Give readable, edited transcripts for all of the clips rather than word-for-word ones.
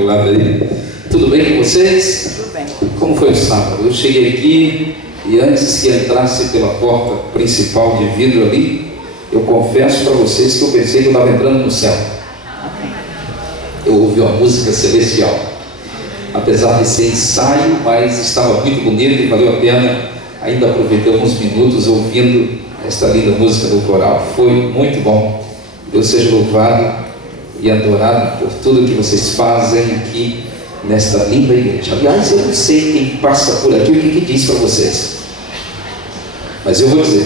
Lado aí. Tudo bem com vocês? Tudo bem. Como foi o sábado? Eu cheguei aqui e antes que entrasse pela porta principal de vidro ali, eu confesso para vocês que eu pensei que eu estava entrando no céu. Eu ouvi uma música celestial. Apesar de ser ensaio, mas estava muito bonito e valeu a pena. Ainda aproveitei alguns minutos ouvindo esta linda música do coral. Foi muito bom. Deus seja louvado e adorado por tudo que vocês fazem aqui nesta linda igreja. Aliás, eu não sei quem passa por aqui o que diz para vocês, mas eu vou dizer,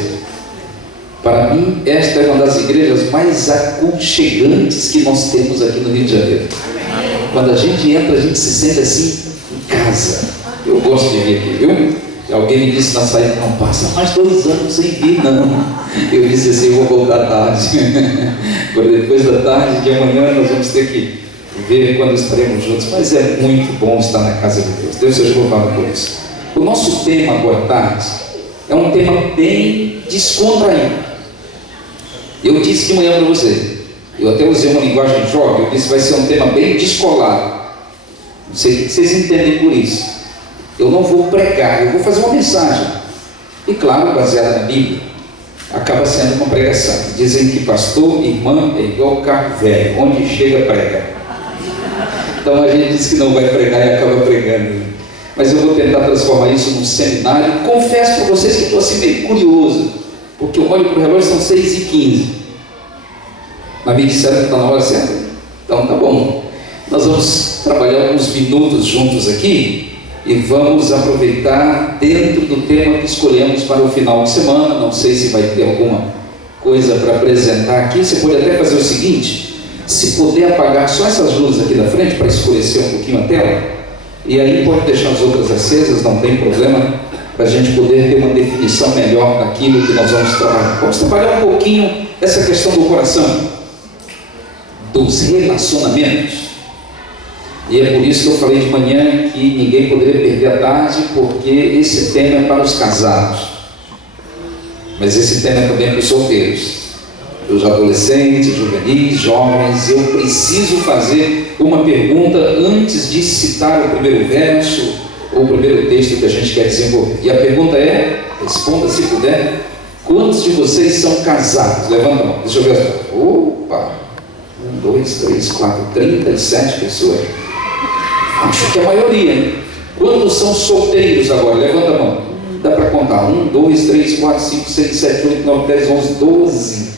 para mim esta é uma das igrejas mais aconchegantes que nós temos aqui no Rio de Janeiro. Quando a gente entra, a gente se sente assim em casa. Eu gosto de vir aqui, viu? E alguém me disse na saída: não passa mais 2 anos sem vir, não. Eu disse assim: eu vou voltar tarde. Agora, depois da tarde de amanhã, nós vamos ter que ver quando estaremos juntos. Mas é muito bom estar na casa de Deus. Deus seja louvado por isso. O nosso tema agora à tarde é um tema bem descontraído. Eu disse de manhã para você, eu até usei uma linguagem jovem, eu disse que vai ser um tema bem descolado. Não sei o que vocês entendem por isso. Eu não vou pregar, eu vou fazer uma mensagem. E claro, baseada na Bíblia, acaba sendo uma pregação. Dizem que pastor e irmã é igual carro velho, onde chega prega. Então a gente diz que não vai pregar e acaba pregando. Mas eu vou tentar transformar isso num seminário. Confesso para vocês que estou assim meio curioso, porque eu olho para o relógio, são 6h15. Mas me disseram que está na hora certa. Então tá bom. Nós vamos trabalhar alguns minutos juntos aqui e vamos aproveitar dentro do tema que escolhemos para o final de semana. Não sei se vai ter alguma coisa para apresentar aqui. Você pode até fazer o seguinte: se puder apagar só essas luzes aqui da frente para escurecer um pouquinho a tela, e aí pode deixar as outras acesas, não tem problema, para a gente poder ter uma definição melhor daquilo que nós vamos trabalhar. Vamos trabalhar um pouquinho essa questão do coração, dos relacionamentos. E é por isso que eu falei de manhã que ninguém poderia perder a tarde, porque esse tema é para os casados, mas esse tema é também para os solteiros, para os adolescentes, juvenis, jovens. Eu preciso fazer uma pergunta antes de citar o primeiro verso ou o primeiro texto que a gente quer desenvolver. E a pergunta é, responda se puder: quantos de vocês são casados? Levanta a mão, deixa eu ver. Opa, 1, 2, 3, 4, 37 pessoas. Acho que é a maioria, hein? Quantos são solteiros agora? Levanta a mão. Dá para contar: 1, 2, 3, 4, 5, 6, 7, 8, 9, 10, 11, 12.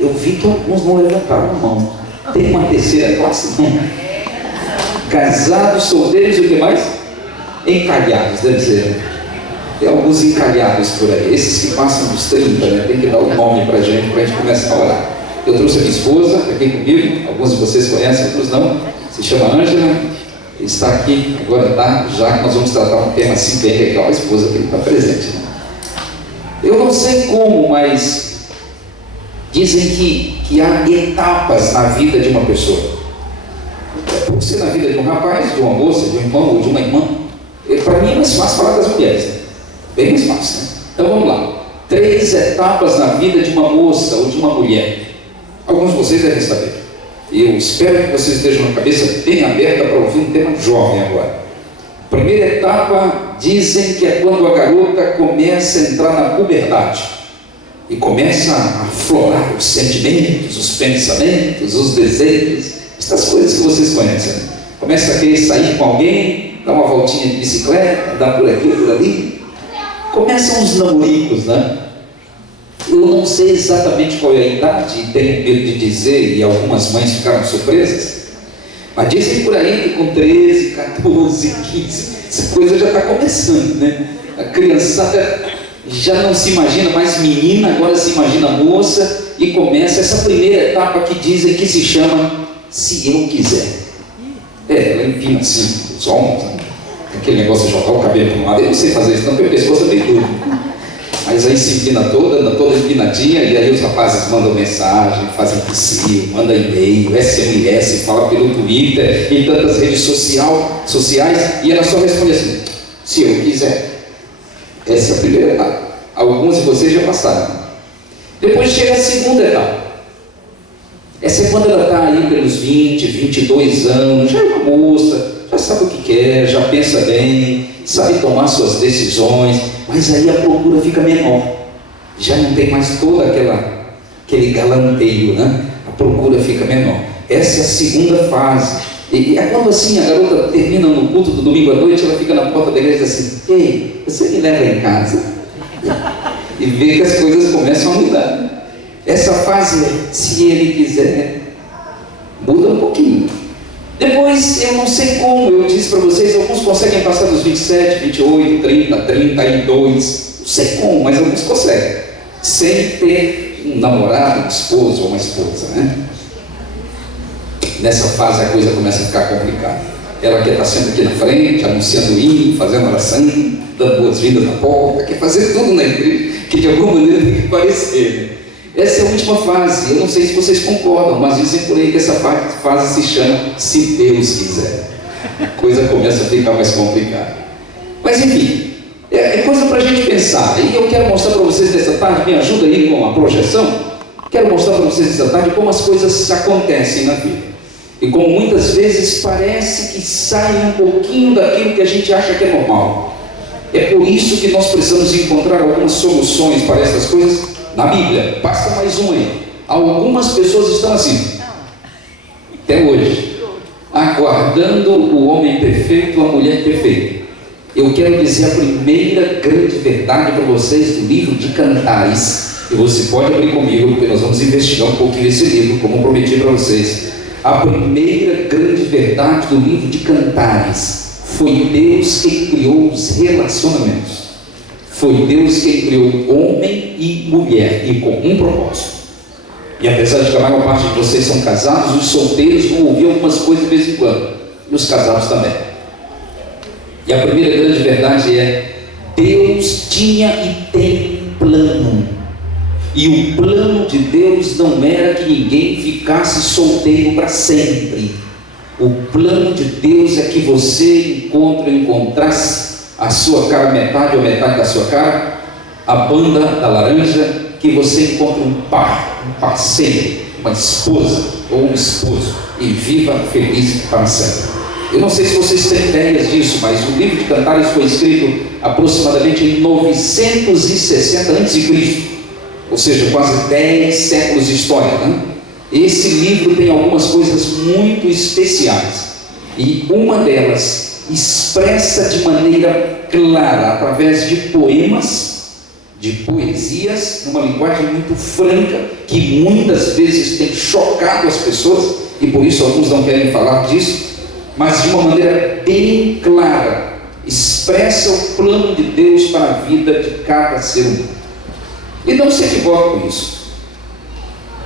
Eu vi que alguns não levantaram a mão. Tem uma terceira classe? Não. Casados, solteiros e o que mais? Encalhados, deve ser. Tem alguns encalhados por aí. Esses que passam dos 30, né? Tem que dar o nome para a gente começar a orar. Eu trouxe a minha esposa aqui comigo. Alguns de vocês conhecem, outros não. Se chama Ângela. Está aqui agora, tá? Já que nós vamos tratar um tema assim bem legal, a esposa que está presente, né? Eu não sei como, mas dizem que há etapas na vida de uma pessoa. Pode ser na vida de um rapaz, de uma moça, de um irmão ou de uma irmã. Para mim é mais fácil falar das mulheres, né? Bem mais fácil, né? Então vamos lá. 3 etapas na vida de uma moça ou de uma mulher. Alguns de vocês devem saber. Eu espero que vocês estejam com a cabeça bem aberta para ouvir um tema jovem agora. Primeira etapa, dizem que é quando a garota começa a entrar na puberdade e começa a aflorar os sentimentos, os pensamentos, os desejos, essas coisas que vocês conhecem, né? Começa a querer sair com alguém, dar uma voltinha de bicicleta, andar por aqui, por ali. Começam os namoricos, né? Eu não sei exatamente qual é a idade, e tenho medo de dizer, e algumas mães ficaram surpresas, mas dizem por aí que com 13, 14, 15, essa coisa já está começando, né? A criançada já não se imagina mais menina, agora se imagina moça, e começa essa primeira etapa que dizem que se chama "se eu quiser". Ela empina assim, os ombros, né? Aquele negócio de jogar o cabelo para um lado. Eu não sei fazer isso, não, porque o pescoço é meio duro. Mas aí se empina toda, anda toda empinadinha, e aí os rapazes mandam mensagem, fazem possível, mandam e-mail, SMS, fala pelo Twitter e tantas redes sociais, e ela só responde assim: "se eu quiser". Essa é a primeira etapa. Alguns de vocês já passaram. Depois chega a segunda etapa. Essa é quando ela está aí pelos 20, 22 anos, já é uma moça, já sabe o que quer, já pensa bem, sabe tomar suas decisões, mas aí a procura fica menor, já não tem mais todo aquele galanteio, né? A procura fica menor. Essa é a segunda fase. E é quando assim a garota termina no culto do domingo à noite, ela fica na porta da igreja assim: ei, você me leva em casa? E vê que as coisas começam a mudar. Essa fase é, se ele quiser, muda um pouquinho. Depois, eu não sei como, eu disse para vocês, alguns conseguem passar dos 27, 28, 30, 32, não sei como, mas alguns conseguem, sem ter um namorado, um esposo ou uma esposa, né? Nessa fase a coisa começa a ficar complicada. Ela quer estar sempre aqui na frente, anunciando o hino, fazendo oração, dando boas-vindas na porta, quer fazer tudo na igreja, que de alguma maneira tem que parecer, né? Essa é a última fase. Eu não sei se vocês concordam, mas dizem por aí que essa fase se chama se Deus quiser. A coisa começa a ficar mais complicada. Mas enfim, é coisa para a gente pensar. E eu quero mostrar para vocês nessa tarde, me ajuda aí com a projeção. Quero mostrar para vocês nessa tarde como as coisas acontecem na vida. E como muitas vezes parece que sai um pouquinho daquilo que a gente acha que é normal. É por isso que nós precisamos encontrar algumas soluções para essas coisas na Bíblia. Basta mais um aí. Algumas pessoas estão assim, até hoje, aguardando o homem perfeito, a mulher perfeita. Eu quero dizer a primeira grande verdade para vocês do livro de Cantares. E você pode abrir comigo, porque nós vamos investigar um pouquinho esse livro, como eu prometi para vocês. A primeira grande verdade do livro de Cantares: foi Deus quem criou os relacionamentos. Foi Deus quem criou homem e mulher, e com um propósito. E apesar de que a maior parte de vocês são casados, os solteiros vão ouvir algumas coisas de vez em quando, e os casados também. E a primeira grande verdade é: Deus tinha e tem um plano. E o plano de Deus não era que ninguém ficasse solteiro para sempre. O plano de Deus é que você encontrasse a sua cara metade ou metade da sua cara, a banda da laranja, que você encontre um parceiro, uma esposa ou um esposo, e viva feliz para sempre. Eu não sei se vocês têm ideias disso, mas o livro de Cantares foi escrito aproximadamente em 960 a.C., ou seja, quase 10 séculos de história, né? Esse livro tem algumas coisas muito especiais, e uma delas expressa de maneira clara, através de poemas, de poesias, numa linguagem muito franca, que muitas vezes tem chocado as pessoas, e por isso alguns não querem falar disso, mas de uma maneira bem clara, expressa o plano de Deus para a vida de cada ser humano. E não se equivoque com isso.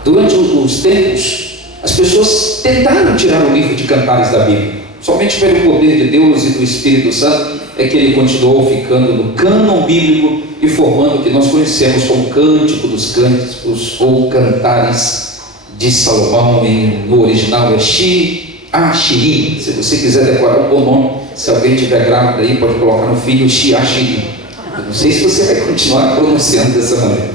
Durante os tempos, as pessoas tentaram tirar o livro de Cantares da Bíblia. Somente pelo poder de Deus e do Espírito Santo é que ele continuou ficando no cânon bíblico e formando o que nós conhecemos como Cântico dos Cânticos ou Cantares de Salomão. No original é Shirim. Se você quiser decorar o bom nome, se alguém tiver grávida aí, pode colocar no filho Shirim. Eu não sei se você vai continuar pronunciando dessa maneira.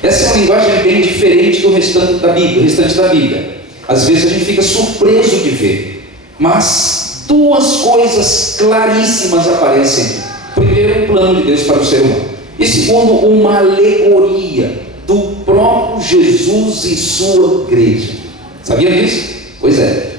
Essa é uma linguagem bem diferente do restante da Bíblia. Às vezes a gente fica surpreso de ver, mas duas coisas claríssimas aparecem aqui. Primeiro, o plano de Deus para o ser humano, e segundo, uma alegoria do próprio Jesus e sua igreja. Sabia disso? Pois é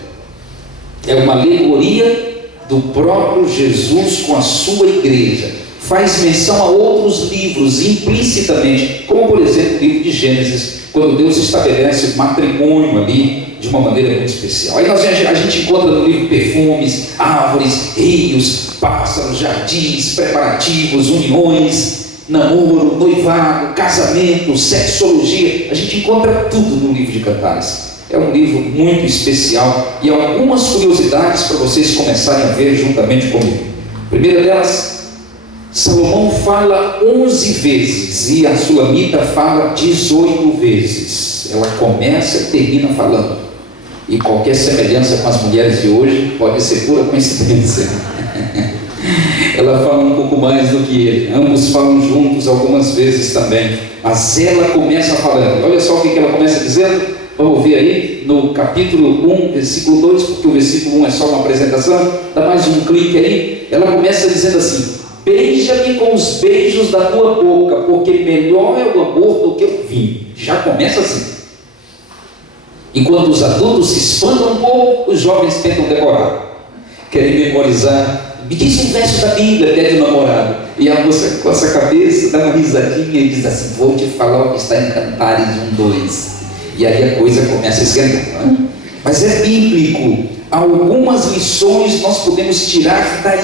uma alegoria do próprio Jesus com a sua igreja. Faz menção a outros livros implicitamente, como por exemplo o livro de Gênesis, quando Deus estabelece o matrimônio ali de uma maneira muito especial. Aí a gente encontra no livro perfumes, árvores, rios, pássaros, jardins, preparativos, uniões, namoro, noivado, casamento, sexologia. A gente encontra tudo no livro de Cantares. É um livro muito especial, e algumas curiosidades para vocês começarem a ver juntamente comigo. A primeira delas: Salomão fala 11 vezes e a Sulamita fala 18 vezes. Ela começa e termina falando. E qualquer semelhança com as mulheres de hoje pode ser pura coincidência. Ela fala um pouco mais do que ele. Ambos falam juntos algumas vezes também. Mas ela começa falando. Olha só o que ela começa dizendo. Vamos ver aí no capítulo 1, versículo 2, porque o versículo 1 é só uma apresentação, dá mais um clique aí. Ela começa dizendo assim: beija-me com os beijos da tua boca, porque melhor é o amor do que o vinho. Já começa assim. Enquanto os adultos se espantam um pouco, os jovens tentam decorar, querem memorizar. Me diz um verso da Bíblia, pede o namorado. E a moça coça a cabeça, dá uma risadinha e diz assim: vou te falar o que está em Cantares 1:2. E aí a coisa começa a esquentar, não é? Mas é bíblico. Algumas lições nós podemos tirar daí.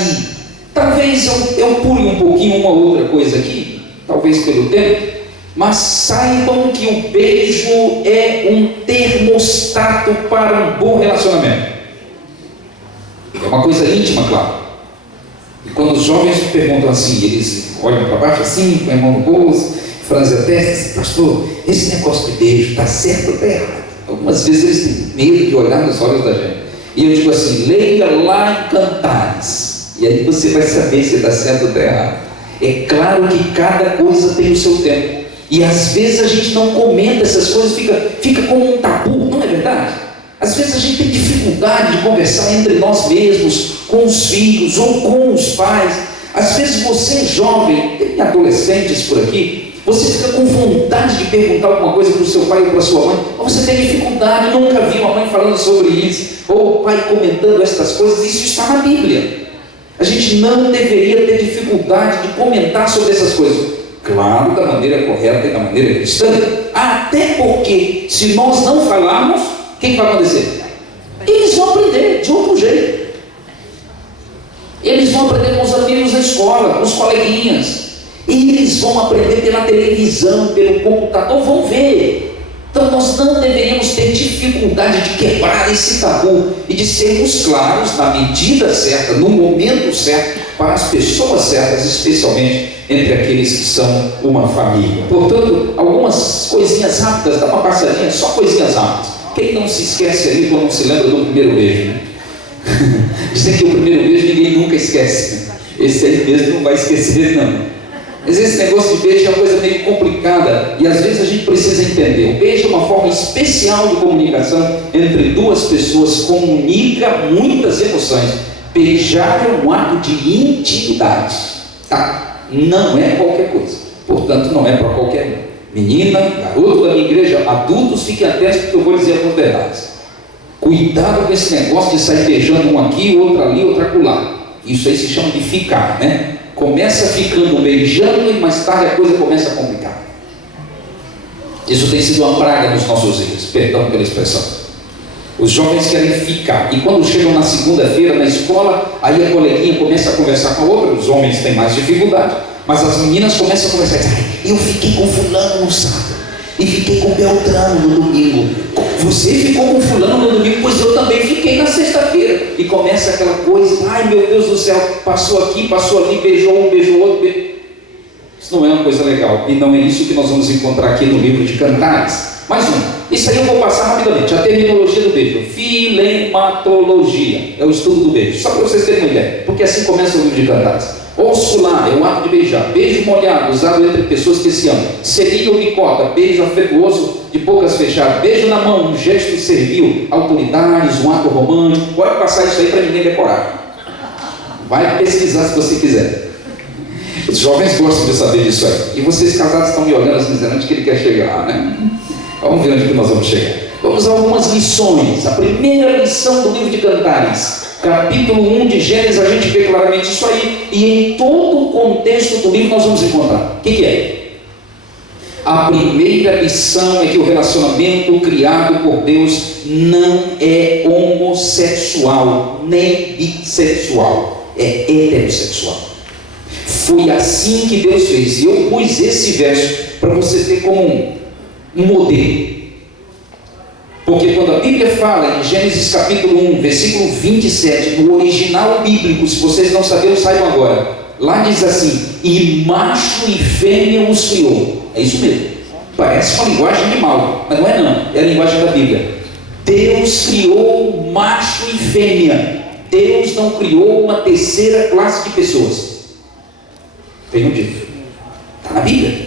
Talvez eu pule um pouquinho uma outra coisa aqui, talvez pelo tempo, mas saibam que o beijo é um termostato para um bom relacionamento. É uma coisa íntima, claro. E quando os jovens perguntam assim, eles olham para baixo assim, põem a mão no bolso, franzem a testa, assim: pastor, esse negócio de beijo está certo ou está errado? Algumas vezes eles têm medo de olhar nos olhos da gente. E eu digo assim: leia lá em Cantares, e aí você vai saber se está certo ou está errado. É claro que cada coisa tem o seu tempo, e às vezes a gente não comenta essas coisas, fica como um tabu, não é verdade? Às vezes a gente tem dificuldade de conversar entre nós mesmos, com os filhos ou com os pais. Às vezes você, jovem, tem adolescentes por aqui, você fica com vontade de perguntar alguma coisa para o seu pai ou para a sua mãe, ou você tem dificuldade, nunca viu a mãe falando sobre isso, ou o pai comentando estas coisas. Isso está na Bíblia. A gente não deveria ter dificuldade de comentar sobre essas coisas, claro, da maneira correta e da maneira cristã. Até porque, se nós não falarmos, o que vai acontecer? Eles vão aprender de outro jeito. Eles vão aprender com os amigos da escola, com os coleguinhas. Eles vão aprender pela televisão, pelo computador, vão ver. Então nós não deveríamos ter dificuldade de quebrar esse tabu e de sermos claros na medida certa, no momento certo, para as pessoas certas, especialmente entre aqueles que são uma família. Portanto, algumas coisinhas rápidas, dá uma passadinha, só coisinhas rápidas. Quem não se esquece ali quando não se lembra do primeiro beijo, né? Dizem que o primeiro beijo ninguém nunca esquece. Esse aí mesmo não vai esquecer, não. Mas esse negócio de beijo é uma coisa meio complicada, e às vezes a gente precisa entender. O beijo é uma forma especial de comunicação entre duas pessoas, comunica muitas emoções. Beijar é um ato de intimidade, tá? Não é qualquer coisa, portanto não é para qualquer um. Menina, garoto da minha igreja, adultos, fiquem atentos, porque eu vou dizer algumas verdades. Cuidado com esse negócio de sair beijando um aqui, outro ali, outro acolá. Isso aí se chama de ficar, né? Começa ficando beijando e mais tarde a coisa começa a complicar. Isso tem sido uma praga nos nossos dias, perdão pela expressão. Os jovens querem ficar, e quando chegam na segunda-feira na escola, aí a coleguinha começa a conversar com a outra. Os homens têm mais dificuldade, mas as meninas começam a conversar e dizem: eu fiquei com fulano no sábado, e fiquei com Beltrano no domingo. Você ficou com fulano no domingo? Pois eu também fiquei na sexta-feira. E começa aquela coisa: ai meu Deus do céu, passou aqui, passou ali, beijou um, beijou outro. Isso não é uma coisa legal, e não é isso que nós vamos encontrar aqui no livro de Cantares. Mais um. Isso aí eu vou passar rapidamente. A terminologia do beijo: filematologia, é o estudo do beijo, só para vocês terem uma ideia, porque assim começa o livro de Cantares. Ossular é o ato de beijar. Beijo molhado, usado entre pessoas que se amam. Selinho ou bicota, beijo afetuoso de bocas fechadas. Beijo na mão, um gesto servil. Autoridades, um ato romântico. Pode passar isso aí para ninguém decorar. Vai pesquisar se você quiser. Os jovens gostam de saber disso aí. E vocês casados estão me olhando assim, dizendo onde que ele quer chegar, né? Vamos ver onde que nós vamos chegar. Vamos a algumas lições. A primeira lição do livro de Cantares, capítulo 1 de Gênesis, a gente vê claramente isso aí, e em todo o contexto do livro nós vamos encontrar. O que é? A primeira lição é que o relacionamento criado por Deus não é homossexual, nem bissexual, é heterossexual. Foi assim que Deus fez, e eu pus esse verso para você ter como um modelo. Porque quando a Bíblia fala em Gênesis capítulo 1, versículo 27, no original bíblico, se vocês não sabiam, saibam agora. Lá diz assim: e macho e fêmea os criou. É isso mesmo. Parece uma linguagem animal, mas não é não. É a linguagem da Bíblia. Deus criou macho e fêmea. Deus não criou uma terceira classe de pessoas. Tenham dito. Está na Bíblia.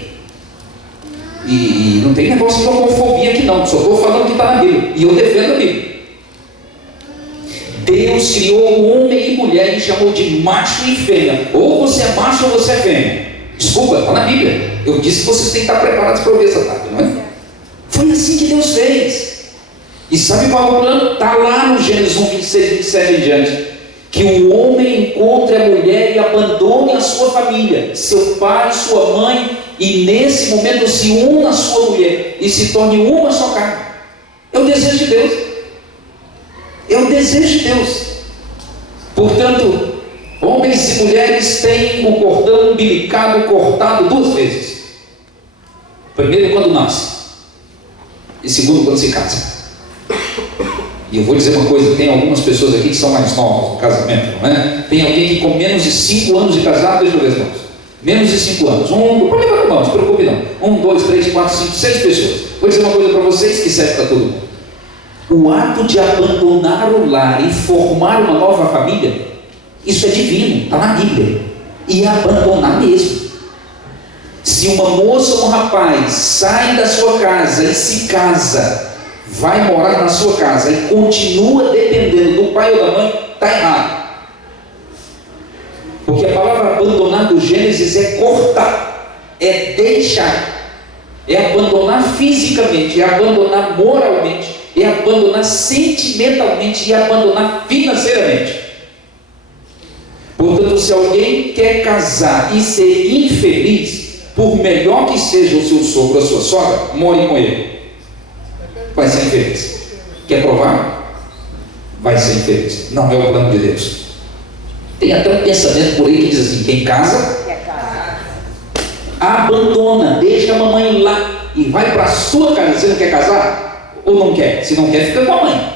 E não tem negócio de homofobia aqui não, só estou falando que está na Bíblia, e eu defendo a Bíblia. Deus criou o homem e mulher e chamou de macho e fêmea. Ou você é macho ou você é fêmea. Desculpa, está na Bíblia. Eu disse que vocês têm que estar preparados para ouvir essa tarde, não é? Foi assim que Deus fez. E sabe qual é o plano? Está lá no Gênesis 1, 26, 27 em diante. Que o homem encontre a mulher e abandone a sua família, seu pai, sua mãe, e nesse momento se una a sua mulher e se torne uma só carne. É o desejo de Deus. É o desejo de Deus. Portanto, homens e mulheres têm o cordão umbilical cortado 2 vezes. Primeiro quando nasce, e segundo quando se casa. E eu vou dizer uma coisa, tem algumas pessoas aqui que são mais novas no casamento, não é? Tem alguém que com menos de 5 anos de casado, deixa eu ver as mãos. Menos de 5 anos. Pode levar a mão, não se preocupe não. 1, 2, 3, 4, 5, 6 pessoas. Vou dizer uma coisa para vocês que serve para todo mundo. O ato de abandonar o lar e formar uma nova família, isso é divino, está na Bíblia. E abandonar mesmo. Se uma moça ou um rapaz sai da sua casa e se casa, vai morar na sua casa e continua dependendo do pai ou da mãe, está errado. Porque a palavra abandonar do Gênesis é cortar, é deixar, é abandonar fisicamente, é abandonar moralmente, é abandonar sentimentalmente e abandonar financeiramente. Portanto, se alguém quer casar e ser infeliz, por melhor que seja o seu sogro ou a sua sogra, more com ele. Vai ser infeliz. Quer provar? Vai ser infeliz. Não é o plano de Deus. Tem até um pensamento por aí que diz assim: quem casa, abandona, deixa a mamãe lá e vai para a sua casa. Você não quer casar? Ou não quer? Se não quer, fica com a mãe.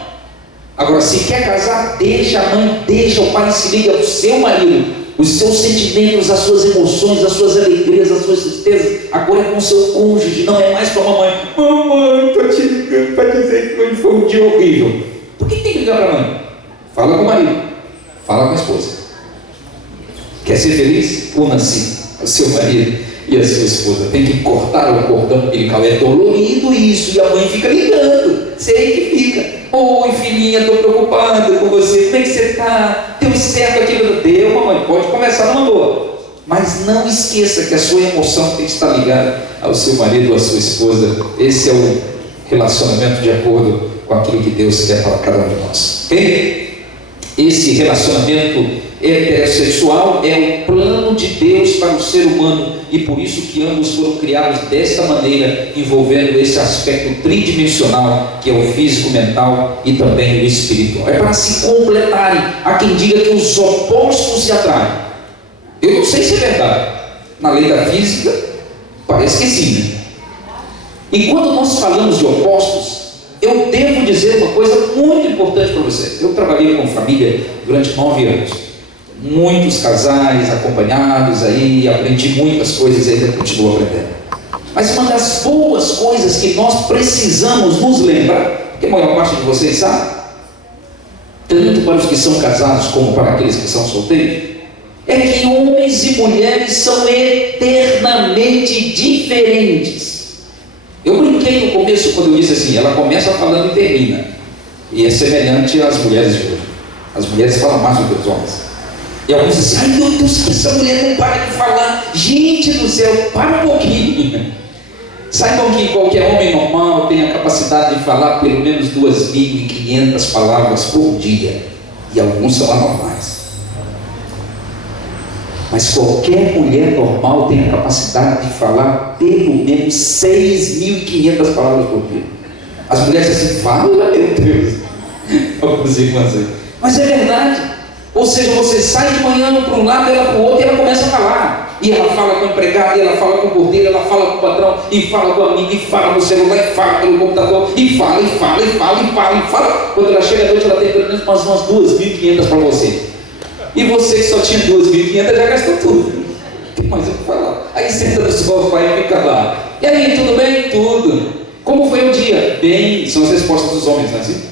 Agora, se quer casar, deixa a mãe, deixa o pai, se liga ao seu marido, os seus sentimentos, as suas emoções, as suas alegrias, as suas tristezas. Agora é com o seu cônjuge, não é mais com a mamãe. Mamãe, estou te ligando para dizer que hoje foi um dia horrível. Por que tem que ligar para a mãe? Fala com o marido, fala com a esposa. Quer ser feliz? Una-se ao seu marido e a sua esposa. Tem que cortar o cordão umbilical. É dolorido isso, e a mãe fica ligando. Sei que fica. Oi, filhinha, estou preocupado com você. Como é que você está? Deu certo aquilo? Deu, mamãe. Pode conversar numa boa. Mas não esqueça que a sua emoção tem que estar ligada ao seu marido ou à sua esposa. Esse é o relacionamento de acordo com aquilo que Deus quer para cada um de nós. Okay? Esse relacionamento heterossexual é o plano de Deus para o ser humano, e por isso que ambos foram criados desta maneira, envolvendo esse aspecto tridimensional que é o físico, mental e também o espiritual. É para se completarem. Há quem diga que os opostos se atraem. Eu não sei se é verdade. Na lei da física parece que sim, né? E quando nós falamos de opostos, eu devo dizer uma coisa muito importante para vocês. Eu trabalhei com família durante 9 anos. Muitos casais acompanhados aí, aprendi muitas coisas e ainda continuo aprendendo. Mas uma das boas coisas que nós precisamos nos lembrar, porque a maior parte de vocês sabe, tanto para os que são casados como para aqueles que são solteiros, é que homens e mulheres são eternamente diferentes. Eu brinquei no começo quando eu disse assim: ela começa falando e termina, e é semelhante às mulheres de hoje. As mulheres falam mais do que os homens. E alguns dizem: ai meu Deus, que essa mulher não para de falar. Gente do céu, para um pouquinho. Saibam que qualquer homem normal tem a capacidade de falar pelo menos 2.500 palavras por dia, e alguns são anormais. Mas qualquer mulher normal tem a capacidade de falar pelo menos 6.500 palavras por dia. As mulheres assim: fala, meu Deus. Alguns irmãos aí. Mas é verdade. Ou seja, você sai de manhã para um lado, ela para o outro, e ela começa a falar. E ela fala com o empregado, e ela fala com o porteiro, ela fala com o patrão, e fala com o amigo, e fala no celular, e fala pelo computador, e fala, e fala, e fala, e fala, e fala. Quando ela chega à noite, ela tem pelo menos umas 2.500 para você. E você que só tinha 2.500 já gastou tudo. Tem mais o que falar. Aí senta no sofá e fica lá. E aí, tudo bem? Tudo. Como foi o dia? Bem. São as respostas dos homens, não é assim?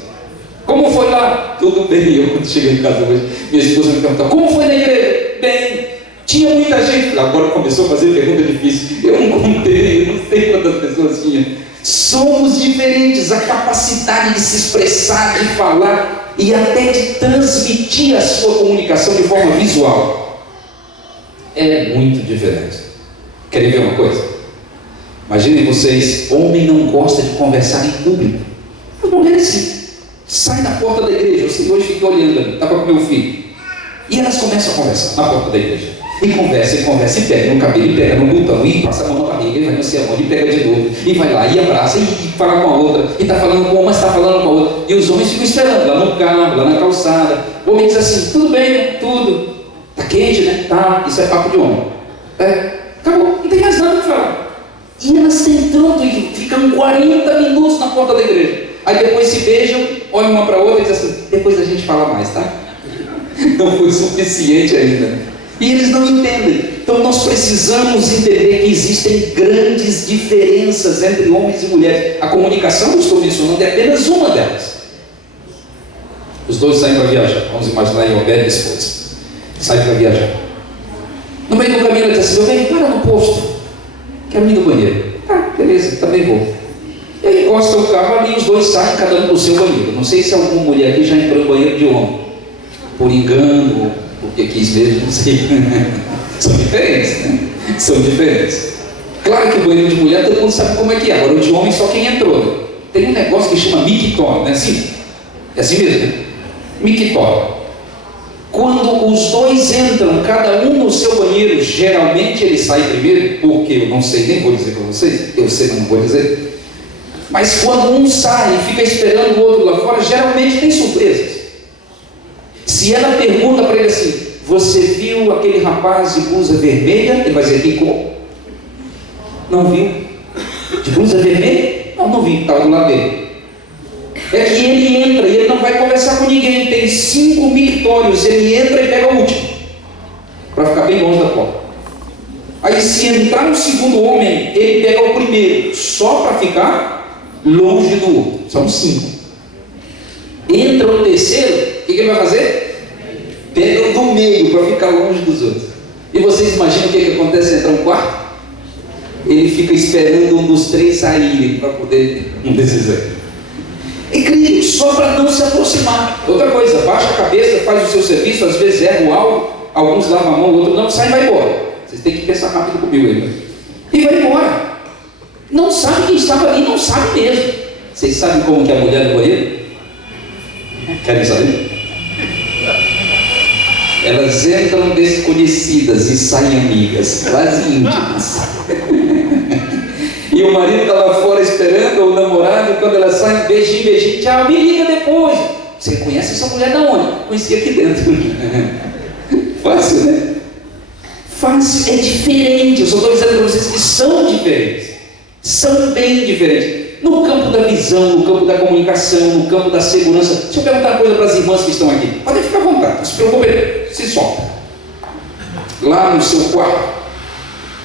Como foi lá? Tudo bem. Eu, quando cheguei em casa hoje, minha esposa me perguntou: como foi na igreja? Bem. Tinha muita gente. Agora começou a fazer pergunta difícil. Eu não contei, eu não sei quantas pessoas tinham. Somos diferentes. A capacidade de se expressar, de falar e até de transmitir a sua comunicação de forma visual é muito diferente. Querem ver uma coisa? Imaginem vocês, homem não gosta de conversar em público. As mulheres sim. Sai da porta da igreja. Eu hoje fiquei olhando ali, estava com meu filho. E elas começam a conversar na porta da igreja. E conversa, e pega no cabelo, e pega no botão, e passa a mão na barriga, e vai no sermão, e pega de novo, e vai lá, e abraça, e fala com a outra, e está falando com uma, mas está falando com a outra. E os homens ficam esperando, lá no carro, lá na calçada. O homem diz assim, tudo bem, né? Tudo. Está quente, né? Tá, isso é papo de homem. Acabou, não tem mais nada para falar. E elas tentando, e ficam 40 minutos na porta da igreja. Aí depois se beijam, olham uma para a outra e dizem assim, depois a gente fala mais, tá? Não foi suficiente ainda. E eles não entendem. Então nós precisamos entender que existem grandes diferenças entre homens e mulheres. A comunicação, eu estou mencionando, é apenas uma delas. Os dois saem para viajar. Vamos imaginar em Obed e esposa. Saem para viajar. No meio do caminho ele diz assim, eu venho, para no posto. Quero ir no banheiro. Ah, beleza, também vou. E aí encosta o carro ali, os dois saem, cada um para o seu banheiro. Não sei se alguma mulher aqui já entrou no banheiro de homem. Por engano, porque quis mesmo, não sei. São diferentes, né? São diferentes. Claro que o banheiro de mulher todo mundo sabe como é que é. Agora o de homem só quem entrou. Tem um negócio que chama mictório, não é assim? É assim mesmo, né? Mictório. Quando os dois entram, cada um no seu banheiro, geralmente ele sai primeiro, porque eu não sei, nem vou dizer para vocês, eu sei, mas não vou dizer. Mas quando um sai e fica esperando o outro lá fora, geralmente tem surpresas. Se ela pergunta para ele assim, você viu aquele rapaz de blusa vermelha? Ele vai dizer, que cor? Não viu. De blusa vermelha? Não vi, estava do lado dele. É que ele entra e ele não vai conversar com ninguém. Tem 5 mictórios, ele entra e pega o último, para ficar bem longe da porta. Aí se entrar um segundo homem, ele pega o primeiro, só para ficar longe do outro. São 5. Entra o terceiro, o que ele vai fazer? Pega o do meio para ficar longe dos outros. E vocês imaginam o que acontece se entrar um quarto? Ele fica esperando um dos 3 saírem para poder um desses aí. É incrível, só para não se aproximar. Outra coisa, baixa a cabeça, faz o seu serviço, às vezes erra o alvo, alguns lavam a mão, o outro não, sai e vai embora. Vocês têm que pensar rápido comigo aí. E vai embora. Não sabe quem estava ali, não sabe mesmo. Vocês sabem como que é a mulher do banheiro? Querem saber? Elas entram desconhecidas e saem amigas, quase íntimas. E o marido está lá fora esperando, ou o namorado, e quando ela sai, beijinho, beijinho, tchau, me liga depois. Você conhece essa mulher da onde? Conheci aqui dentro. Fácil, né? Fácil, é diferente. Eu só estou dizendo para vocês que são diferentes. São bem diferentes. No campo da visão, no campo da comunicação, no campo da segurança. Deixa eu perguntar uma coisa para as irmãs que estão aqui. Podem ficar à vontade, não se preocupem, se solta. Lá no seu quarto,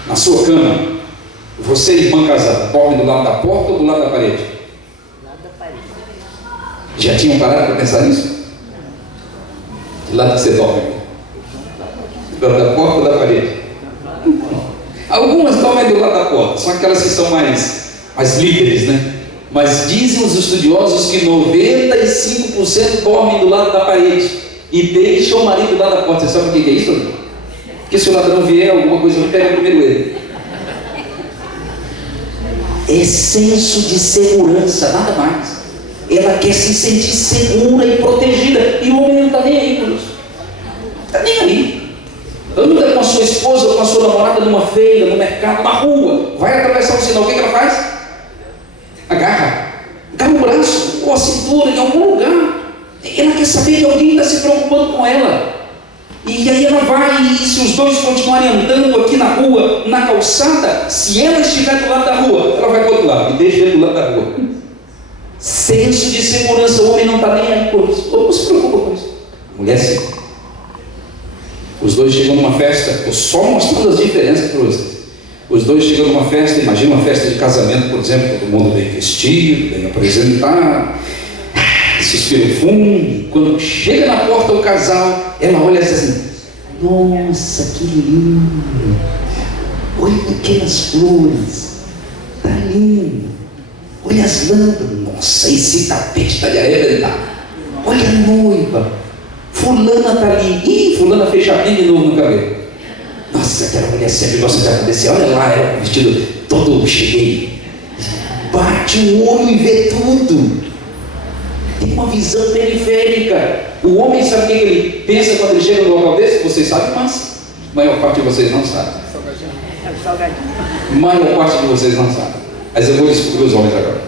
na sua cama, você, irmã casada, dorme do lado da porta ou do lado da parede? Do lado da parede. Já tinham parado para pensar nisso? De lado que você dorme? Do lado da porta ou da parede? Algumas dormem do lado da porta, são aquelas que são mais líderes, né? Mas dizem os estudiosos que 95% dormem do lado da parede e deixam o marido do lado da porta. Você sabe o que é isso? Porque se o ladrão vier, alguma coisa vai pegar primeiro ele. É senso de segurança, nada mais. Ela quer se sentir segura e protegida, e o homem não está nem aí por isso. Está nem aí. Anda com a sua esposa, com a sua namorada numa feira, no mercado, na rua, vai atravessar o sinal, o que ela faz? Agarra o braço ou a cintura em algum lugar. Ela quer saber que alguém está se preocupando com ela. E aí ela vai, e se os dois continuarem andando aqui na rua, na calçada, se ela estiver do lado da rua, ela vai para o outro lado e deixa ele do lado da rua. Senso de segurança, o homem não está nem aí por isso. Não se preocupa com isso. Mulher sim. Os dois chegam numa festa, estou só mostrando as diferenças para vocês. Os dois chegam numa festa, imagina uma festa de casamento, por exemplo, todo mundo bem vestido, bem apresentado, suspiro fundo. Quando chega na porta o casal, ela olha assim, Nossa, que lindo! Olha aquelas flores, tá lindo! Olha as lâmpadas, nossa, esse tapete está de arrebentar. Olha a noiva, fulana está ali. Ih, fulana fez chapinha de novo no cabelo. Nossa, aquela mulher sempre gosta de acontecer. Olha lá, ela com o vestido todo cheio. Bate o olho e vê tudo. Tem uma visão periférica. O homem sabe o que ele pensa quando ele chega no local desse? Vocês sabem, mas a maior parte de vocês não sabe. A maior parte de vocês não sabe. Mas eu vou descobrir os homens agora.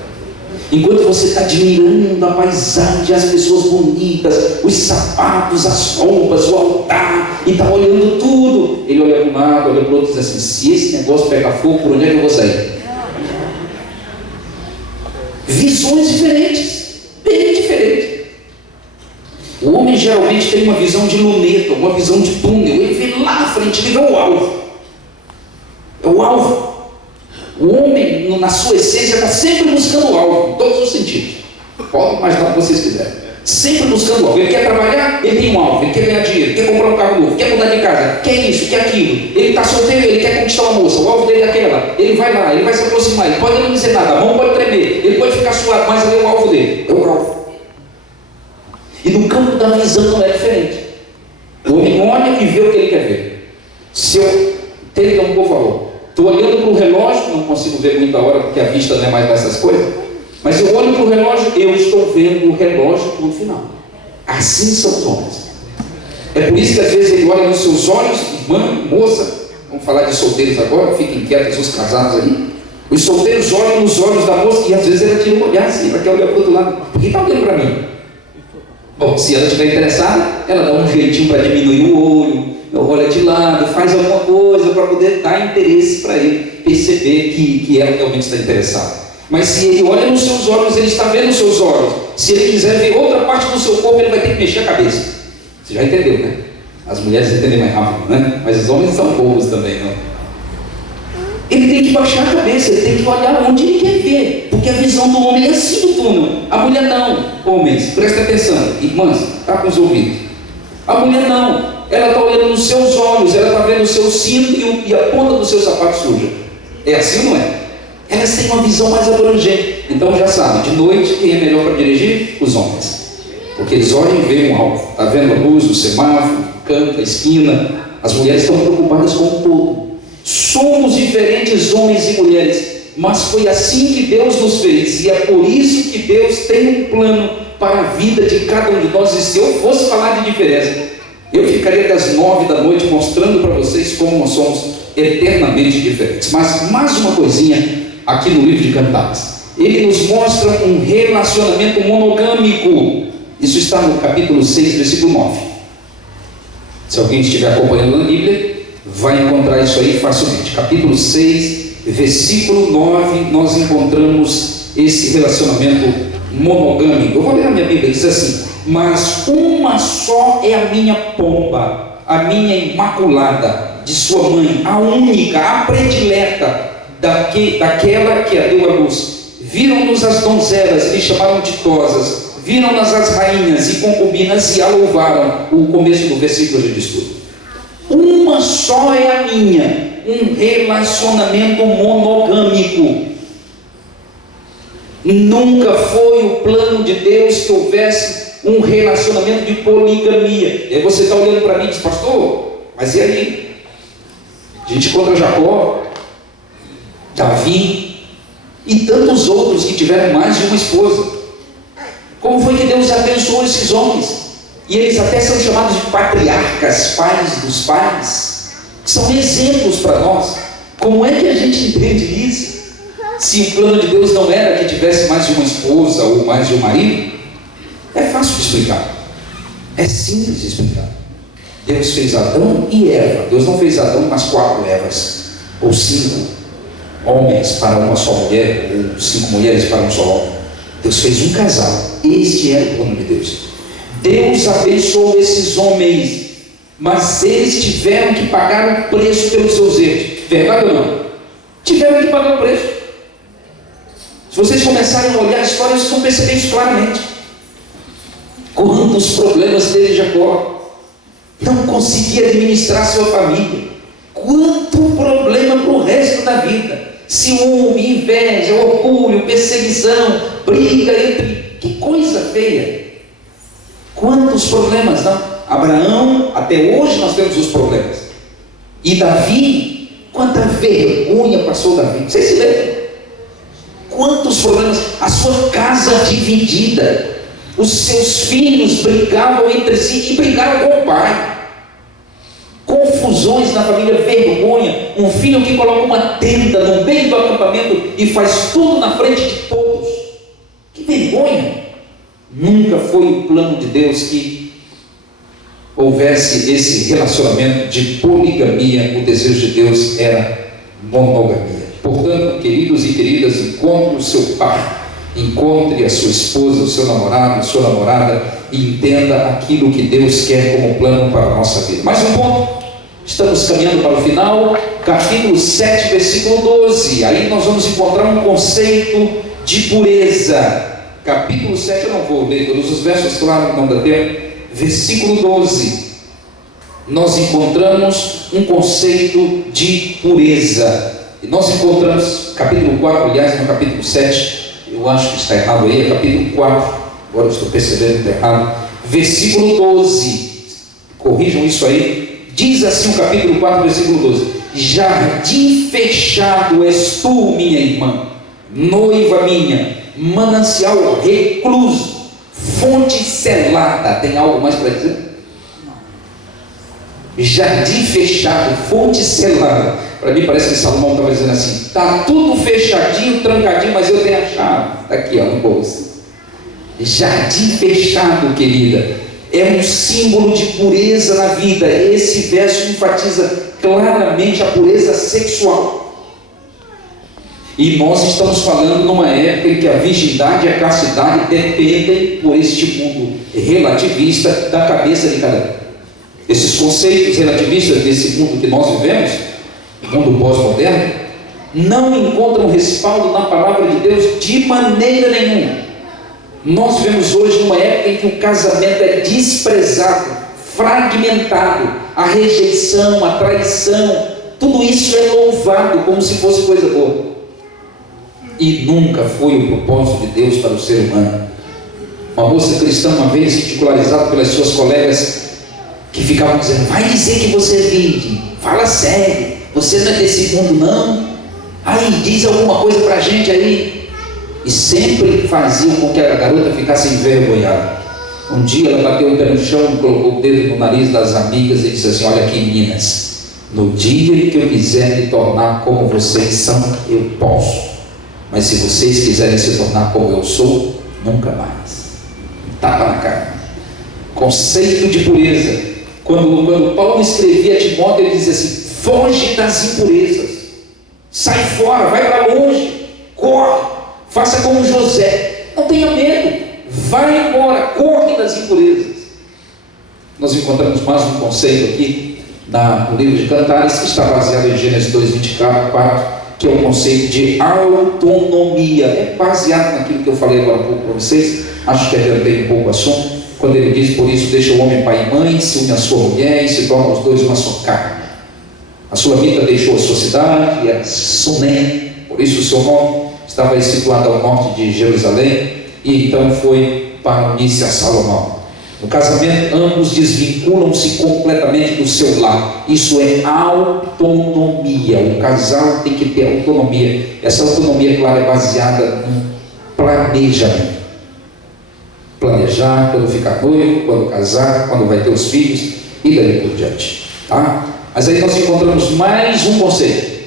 Enquanto você está admirando a paisagem, as pessoas bonitas, os sapatos, as roupas, o altar, e está olhando tudo, ele olha para um lado, olha para o outro e diz assim: se esse negócio pegar fogo, por onde é que eu vou sair? Visões diferentes, bem diferentes. O homem geralmente tem uma visão de luneta, uma visão de túnel. Ele vê lá na frente, ele vê o alvo. É o alvo. O homem, na sua essência, está sempre buscando o alvo, em todos os sentidos. Pode imaginar o que vocês quiserem. Sempre buscando o alvo. Ele quer trabalhar, ele tem um alvo. Ele quer ganhar dinheiro, quer comprar um carro novo, quer mudar de casa, quer isso, quer aquilo. Ele está solteiro, ele quer conquistar uma moça. O alvo dele é aquela. Ele vai lá, ele vai se aproximar. Ele pode não dizer nada, a mão pode tremer, ele pode ficar suado, mas ali é o alvo dele. É o alvo. E no campo da visão não é diferente. O homem olha e vê o que ele quer ver. Se eu tenho um bom valor. Estou olhando para o relógio, não consigo ver muita hora porque a vista não é mais dessas coisas, mas eu olho para o relógio, eu estou vendo o relógio no final. Assim são os homens. É por isso que às vezes ele olha nos seus olhos, irmã, moça, vamos falar de solteiros agora, fiquem quietos os casados aí. Os solteiros olham nos olhos da moça e às vezes ela tira um olhar assim, ela quer olhar para o outro lado. Por que está olhando para mim? Bom, se ela estiver interessada, ela dá um jeitinho para diminuir o olho, olha de lado, faz alguma coisa para poder dar interesse para ele perceber que ela realmente está interessada. Mas se ele olha nos seus olhos, ele está vendo os seus olhos. Se ele quiser ver outra parte do seu corpo, ele vai ter que mexer a cabeça. Você já entendeu, né? As mulheres entendem mais rápido, né? Mas os homens são bobos também, não? Ele tem que baixar a cabeça, ele tem que olhar onde ele quer ver, porque a visão do homem é assim do túnel. A mulher não. Homens, presta atenção, irmãs, está com os ouvidos. A mulher não. Ela está olhando nos seus olhos, ela está vendo o seu cinto e a ponta do seu sapato suja. É assim ou não é? Elas têm uma visão mais abrangente. Então já sabe, de noite quem é melhor para dirigir? Os homens. Porque eles olham e veem um alvo. Está vendo a luz do semáforo, o canto, a esquina. As mulheres estão preocupadas com o todo. Somos diferentes homens e mulheres, mas foi assim que Deus nos fez. E é por isso que Deus tem um plano para a vida de cada um de nós. E se eu fosse falar de diferença, eu ficaria até as 9 da noite mostrando para vocês como nós somos eternamente diferentes. Mas mais uma coisinha aqui no livro de Cantares. Ele nos mostra um relacionamento monogâmico. Isso está no capítulo 6, versículo 9. Se alguém estiver acompanhando na Bíblia, vai encontrar isso aí facilmente. Capítulo 6, versículo 9, nós encontramos esse relacionamento monogâmico. Eu vou ler a minha Bíblia, diz assim: mas uma só é a minha pomba, a minha imaculada, de sua mãe, a única, a predileta, daquela que a deu à luz. Viram-nos as donzelas, lhe chamaram ditosas, viram-nas as rainhas e concubinas e a louvaram. O começo do versículo já diz tudo. Uma só é a minha, um relacionamento monogâmico. Nunca foi o plano de Deus que houvesse um relacionamento de poligamia. E aí você está olhando para mim e diz: pastor, mas e aí? A gente encontra Jacó, Davi e tantos outros que tiveram mais de uma esposa. Como foi que Deus abençoou esses homens? E eles até são chamados de patriarcas, pais dos pais, que são exemplos para nós. Como é que a gente entende isso? Se o plano de Deus não era que tivesse mais de uma esposa ou mais de um marido, é fácil de explicar. É simples de explicar. Deus fez Adão e Eva. Deus não fez Adão, mas 4 Evas, ou 5 homens para uma só mulher, ou 5 mulheres para um só homem. Deus fez um casal. Este era o plano de Deus. Deus abençoou esses homens, mas eles tiveram que pagar o preço pelos seus erros. Verdade ou não? Tiveram que pagar o preço. Se vocês começarem a olhar a história, vocês vão perceber isso claramente. Quantos problemas teve Jacó? não conseguia administrar sua família. Quanto problema para o resto da vida! Ciúme, inveja, orgulho, perseguição, briga entre... Que coisa feia! Quantos problemas, não? Abraão, até hoje nós temos os problemas. E Davi, quanta vergonha passou Davi. Vocês se lembram? Quantos problemas? A sua casa dividida. Os seus filhos brigavam entre si e brigaram com o pai. Confusões na família, vergonha. Um filho que coloca uma tenda no meio do acampamento e faz tudo na frente de todos. Que vergonha! Nunca foi o plano de Deus que houvesse esse relacionamento de poligamia. O desejo de Deus era monogamia. Portanto, queridos e queridas, encontre o seu par, encontre a sua esposa, o seu namorado, a sua namorada, e entenda aquilo que Deus quer como plano para a nossa vida. Mais um ponto, estamos caminhando para o final, capítulo 7, versículo 12, aí nós vamos encontrar um conceito de pureza. Capítulo 7, eu não vou ler todos os versos, claro, não dá tempo. Versículo 12, nós encontramos um conceito de pureza. E nós encontramos, capítulo 4, aliás, no capítulo 7, eu acho que está errado aí, é capítulo 4, agora eu estou percebendo que está errado. Versículo 12, corrijam isso aí, diz assim o capítulo 4, versículo 12: jardim fechado és tu, minha irmã, noiva minha, manancial recluso, fonte selada. Tem algo mais para dizer? Jardim fechado, fonte selada. Para mim parece que Salomão estava dizendo assim: está tudo fechadinho, trancadinho, mas eu tenho a chave. Está aqui, ó, no bolso. Jardim fechado, querida, é um símbolo de pureza na vida. Esse verso enfatiza claramente a pureza sexual. E nós estamos falando numa época em que a virgindade e a castidade dependem, por este mundo relativista, da cabeça de cada um. Esses conceitos relativistas desse mundo que nós vivemos, o mundo pós-moderno, não encontram respaldo na palavra de Deus de maneira nenhuma. Nós vivemos hoje numa época em que o casamento é desprezado, fragmentado, a rejeição, a traição, tudo isso é louvado como se fosse coisa boa. E nunca foi o propósito de Deus para o ser humano. Uma moça cristã, uma vez ridicularizada pelas suas colegas, que ficavam dizendo: vai dizer que você é virgem, fala sério, você não é desse mundo não, aí diz alguma coisa pra gente aí. E sempre faziam com que a garota ficasse envergonhada. Um dia ela bateu o pé no chão, colocou o dedo no nariz das amigas e disse assim: olha aqui, meninas, no dia que eu quiser me tornar como vocês são, eu posso, mas se vocês quiserem se tornar como eu sou, nunca mais. Tapa na cara. Conceito de pureza. Quando Paulo escrevia a Timóteo, ele dizia assim: foge das impurezas, sai fora, vai para longe, corre, faça como José, não tenha medo, vai embora, corre das impurezas. Nós encontramos mais um conceito aqui no livro de Cantares, que está baseado em Gênesis 2:24, que é o conceito de autonomia. É baseado naquilo que eu falei agora há pouco para vocês, acho que adiantei um pouco o assunto, quando ele diz: por isso deixa o homem pai e mãe, se une à sua mulher e se tornam os dois uma só carne. A Sulamita deixou a sua cidade, e era Sunem, por isso o seu nome estava situado ao norte de Jerusalém, e então foi para unir-se a Salomão. No casamento, ambos desvinculam-se completamente do seu lar. Isso é autonomia. O casal tem que ter autonomia. Essa autonomia, claro, é baseada no planejamento. Planejar quando ficar noivo, quando casar, quando vai ter os filhos e daí por diante, tá? Mas aí nós encontramos mais um conceito,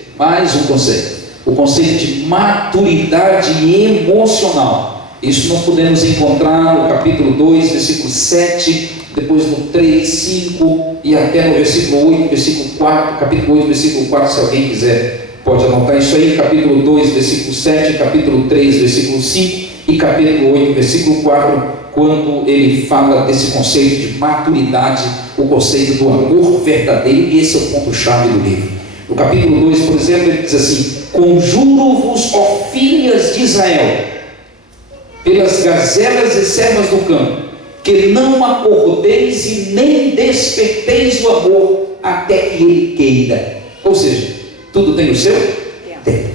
o conceito de maturidade emocional. Isso nós podemos encontrar no capítulo 2, versículo 7, depois no 3, 5 e até no versículo 8, versículo 4, capítulo 8, versículo 4, se alguém quiser pode anotar isso aí, capítulo 2, versículo 7, capítulo 3, versículo 5 e capítulo 8, versículo 4, quando ele fala desse conceito de maturidade, o conceito do amor verdadeiro, e esse é o ponto-chave do livro. No capítulo 2, por exemplo, ele diz assim: conjuro-vos, ó filhas de Israel, pelas gazelas e servas do campo, que não acordeis e nem desperteis o amor até que ele queira. Ou seja, tudo tem o seu tempo.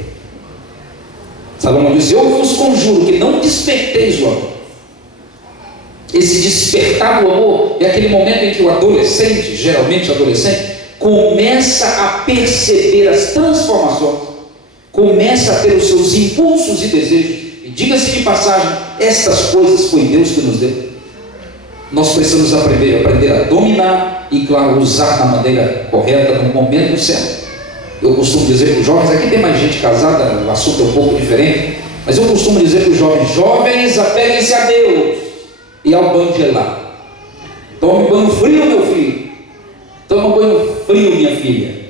Salomão diz: eu vos conjuro que não desperteis o amor. Esse despertar do amor é aquele momento em que o adolescente, geralmente adolescente, começa a perceber as transformações, começa a ter os seus impulsos e desejos. E diga-se de passagem, estas coisas foi Deus que nos deu. Nós precisamos aprender a dominar e, claro, usar da maneira correta, no momento certo. Eu costumo dizer para os jovens, aqui tem mais gente casada, o assunto é um pouco diferente, mas eu costumo dizer para os jovens: jovens, apeguem-se a Deus e ao banho gelado. Tome banho frio, meu filho. Toma banho frio, minha filha.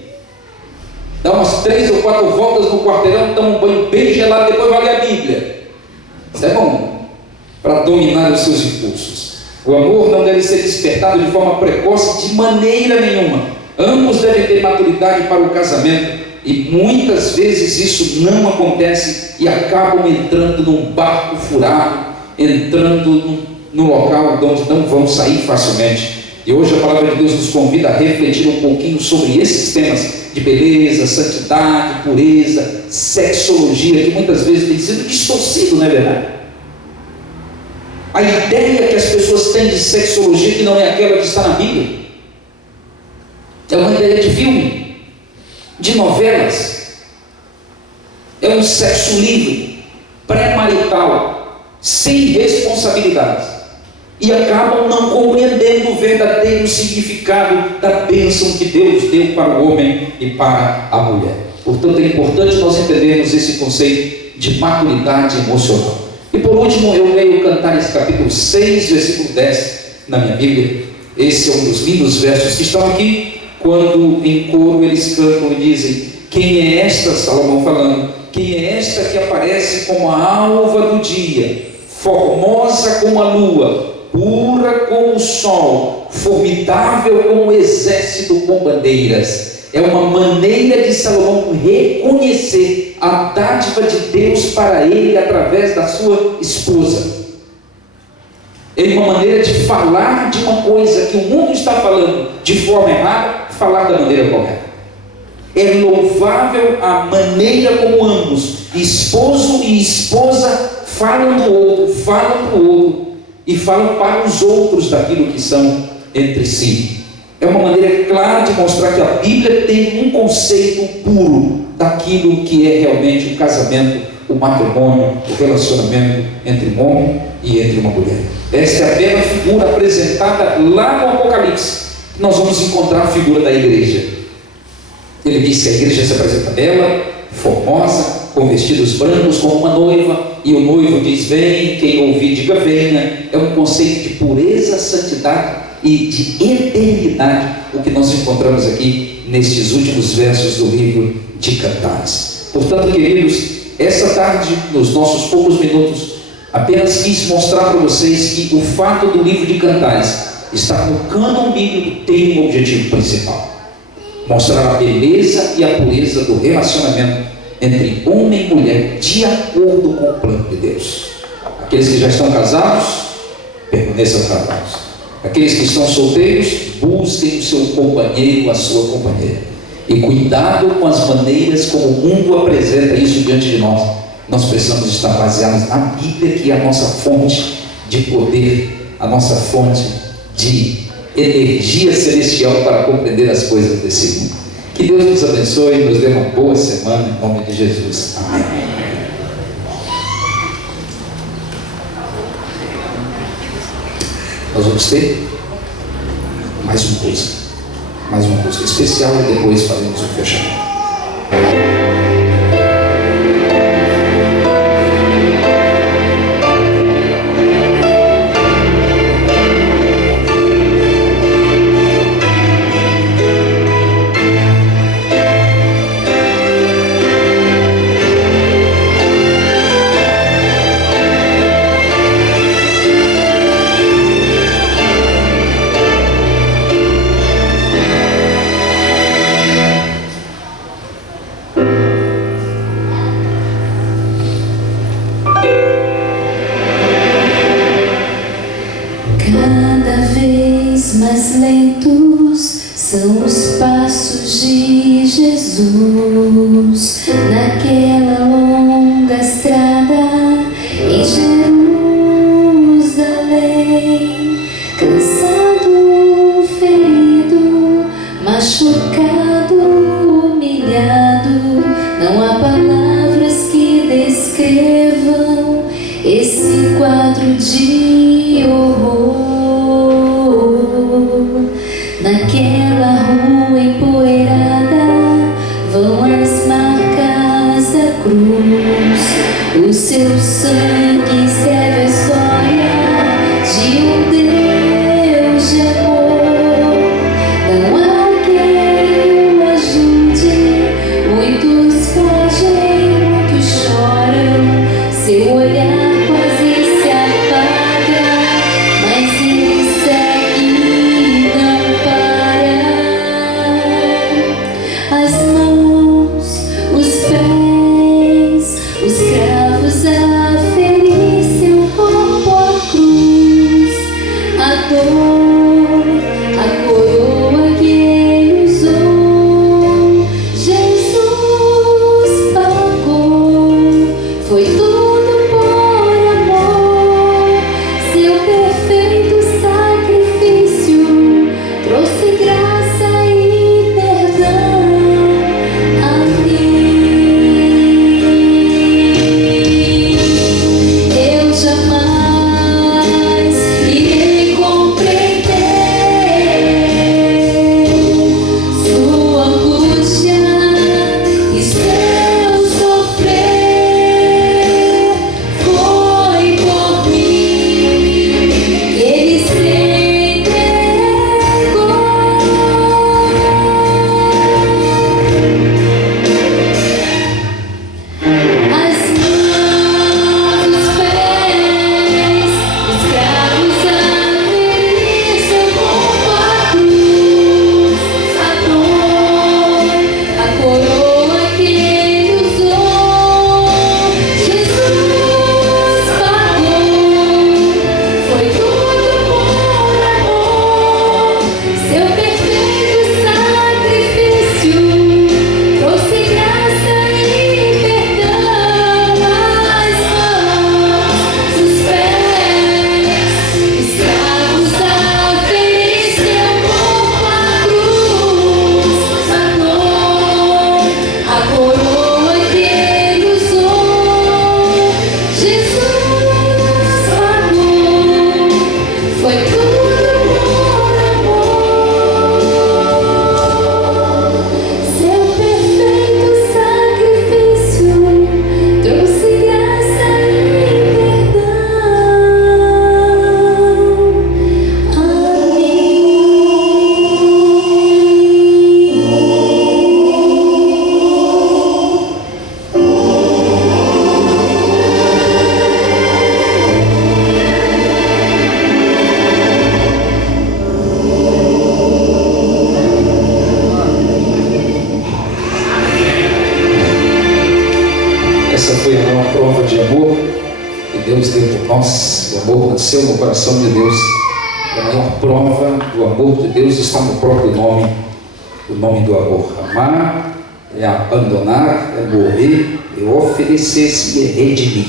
Dá umas 3 ou 4 voltas no quarteirão, toma um banho bem gelado, depois vai ler a Bíblia. Isso é bom, para dominar os seus impulsos. O amor não deve ser despertado de forma precoce de maneira nenhuma. Ambos devem ter maturidade para o casamento, e muitas vezes isso não acontece e acabam entrando num barco furado, entrando num local onde não vão sair facilmente. E hoje a palavra de Deus nos convida a refletir um pouquinho sobre esses temas de beleza, santidade, pureza, sexologia, que muitas vezes tem sido distorcido, não é verdade? A ideia que as pessoas têm de sexologia, que não é aquela que está na Bíblia, é uma ideia de filme, de novelas. É um sexo livre, pré-marital, sem responsabilidades, e acabam não compreendendo o verdadeiro significado da bênção que Deus deu para o homem e para a mulher. Portanto, é importante nós entendermos esse conceito de maturidade emocional. E por último, eu leio Cantares capítulo 6, versículo 10 na minha Bíblia. Esse é um dos lindos versos que estão aqui, quando em coro eles cantam e dizem: quem é esta, Salomão falando, quem é esta que aparece como a alva do dia, formosa como a lua, pura como o sol, formidável como o exército com bandeiras? É uma maneira de Salomão reconhecer a dádiva de Deus para ele através da sua esposa. É uma maneira de falar de uma coisa que o mundo está falando de forma errada, falar da maneira correta. É louvável a maneira como ambos, esposo e esposa, falam do outro, falam para o outro e falam para os outros daquilo que são entre si. É uma maneira clara de mostrar que a Bíblia tem um conceito puro daquilo que é realmente o casamento, o matrimônio, o relacionamento entre um homem e entre uma mulher. Esta é a bela figura apresentada lá no Apocalipse. Nós vamos encontrar a figura da igreja. Ele diz que a igreja se apresenta bela, formosa, com vestidos brancos como uma noiva, e o noivo diz: vem, quem ouvir diga venha. É um conceito de pureza, santidade e de eternidade, o que nós encontramos aqui nestes últimos versos do livro de Cantares. Portanto, queridos, essa tarde, nos nossos poucos minutos, apenas quis mostrar para vocês que o fato do livro de Cantares estar no cânon bíblico tem um objetivo principal: mostrar a beleza e a pureza do relacionamento entre homem e mulher, de acordo com o plano de Deus. Aqueles que já estão casados, permaneçam casados. Aqueles que estão solteiros, busquem o seu companheiro, a sua companheira. E cuidado com as maneiras como o mundo apresenta isso diante de nós. Nós precisamos estar baseados na Bíblia, que é a nossa fonte de poder, a nossa fonte de energia celestial para compreender as coisas desse mundo. Que Deus nos abençoe e nos dê uma boa semana, em nome de Jesus. Amém. Nós vamos ter mais uma música especial, e depois faremos o fechamento. passos de Jesus, naquela longa estrada em Jerusalém, cansado, ferido, machucado, humilhado, não há palavras que descrevam esse quadro de horror. Naquela rua empoeirada vão as marcas da cruz. O seu sangue escreve a história de um Deus de amor. Não há quem o ajude, muitos fogem, muitos choram. Seu olhar quase se apaga, mas ele segue e não para. As mãos, os pés, os cravos a ferir seu corpo à cruz, a dor, a coroa que ele usou, Jesus pagou, foi tudo por amor. Seu perfeito sacrifício trouxe graça e perdão a mim. Eu jamais irei compreender sua angústia e seu sofrer. Foi por mim que ele se entregou. As mãos, os pés, os cravos a ferir seu corpo à cruz, a dor, a coroa que ele usou, Jesus pagou, foi tudo por amor. Seu perfeito sacrifício trouxe graça e perdão. As mãos, os pés, escravos a ferir seu corpo à cruz, a dor, a coroa que ele usou, Jesus pagou, foi tudo por amor. Seu perfeito sacrifício trouxe graça e perdão a Essa foi a maior prova de amor que Deus deu por nós. O amor nasceu no coração de Deus. A maior prova do amor de Deus está no próprio nome, o nome do amor. Amar é abandonar, é morrer, é oferecer-se e é redimir.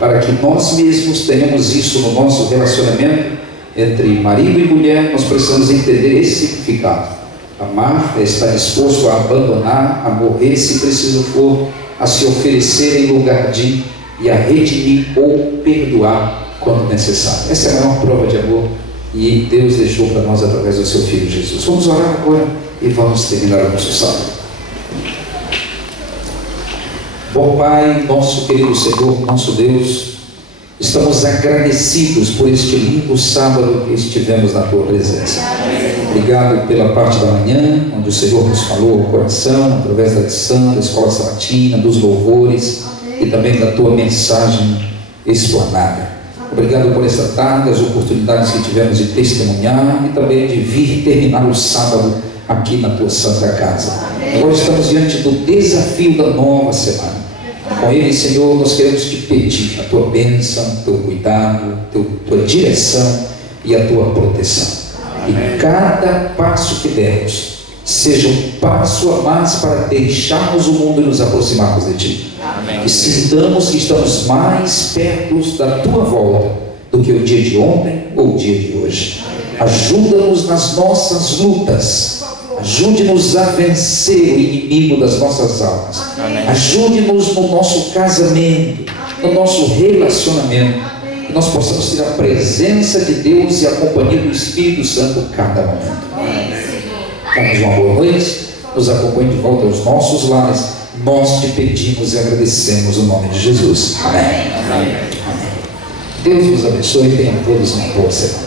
Para que nós mesmos tenhamos isso no nosso relacionamento entre marido e mulher, nós precisamos entender esse significado. Amar é estar disposto a abandonar, a morrer, se preciso for, a se oferecer em lugar de, e a redimir ou perdoar quando necessário. Essa é a maior prova de amor e Deus deixou para nós através do seu Filho Jesus. Vamos orar agora e vamos terminar o nosso sábado. Bom Pai, nosso querido Senhor, nosso Deus, estamos agradecidos por este lindo sábado que estivemos na Tua presença. Obrigado pela parte da manhã, onde o Senhor nos falou ao coração, através da lição, da escola sabatina, dos louvores e também da Tua mensagem explanada. Obrigado por esta tarde, as oportunidades que tivemos de testemunhar e também de vir terminar o sábado aqui na Tua Santa Casa. Agora estamos diante do desafio da nova semana. Com ele, Senhor, nós queremos te pedir a Tua bênção, Teu cuidado, Tua direção e a Tua proteção. E cada passo que dermos, seja um passo a mais para deixarmos o mundo e nos aproximarmos de Ti. Amém. Que sintamos que estamos mais perto da Tua volta do que o dia de ontem ou o dia de hoje. Ajuda-nos nas nossas lutas. Ajude-nos a vencer o inimigo das nossas almas. Ajude-nos no nosso casamento, no nosso relacionamento. Que nós possamos ter a presença de Deus e a companhia do Espírito Santo cada momento. Dá-nos uma boa noite. Nos acompanhe de volta aos nossos lares. Nós te pedimos e agradecemos o nome de Jesus. Amém. Amém. Deus nos abençoe e tenham todos uma boa semana.